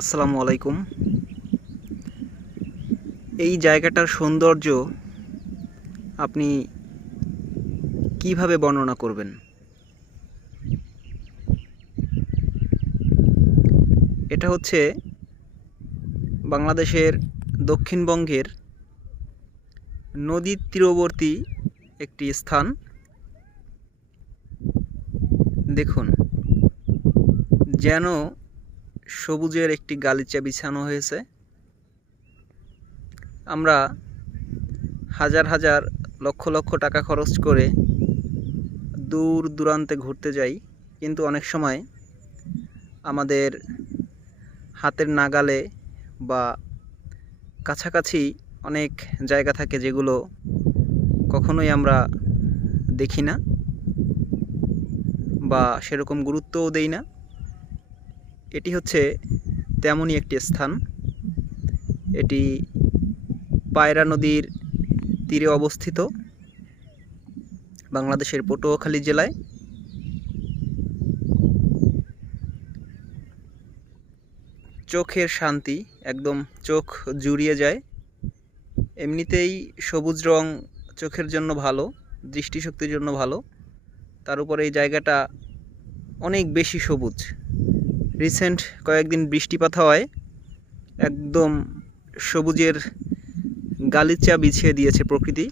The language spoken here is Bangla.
আসসালামু আলাইকুম। এই জায়গাটার সৌন্দর্য আপনি কিভাবে বর্ণনা করবেন? এটা হচ্ছে বাংলাদেশের দক্ষিণবঙ্গের নদীর তীরবর্তী একটি স্থান। দেখুন, যেন সবুজের একটি গালিচা বিছানো হয়েছে। আমরা হাজার হাজার লক্ষ লক্ষ টাকা খরচ করে দূর দূরান্তে ঘুরতে যাই, কিন্তু অনেক সময় আমাদের হাতের নাগালে বা কাছাকাছি অনেক জায়গা থাকে যেগুলো কখনোই আমরা দেখি না বা সেরকম গুরুত্বও দেই না। এটি হচ্ছে তেমনই একটি স্থান। এটি পায়রা নদীর তীরে অবস্থিত, বাংলাদেশের পটুয়াখালী জেলায়। চোখের শান্তি, একদম চোখ জুড়িয়ে যায়। এমনিতেই সবুজ রং চোখের জন্য ভালো, দৃষ্টিশক্তির জন্য ভালো। তার উপরে এই জায়গাটা অনেক বেশি সবুজ। রিসেন্ট কয়েকদিন বৃষ্টিপাত হওয়ায় একদম সবুজের গালিচা বিছিয়ে দিয়েছে প্রকৃতি।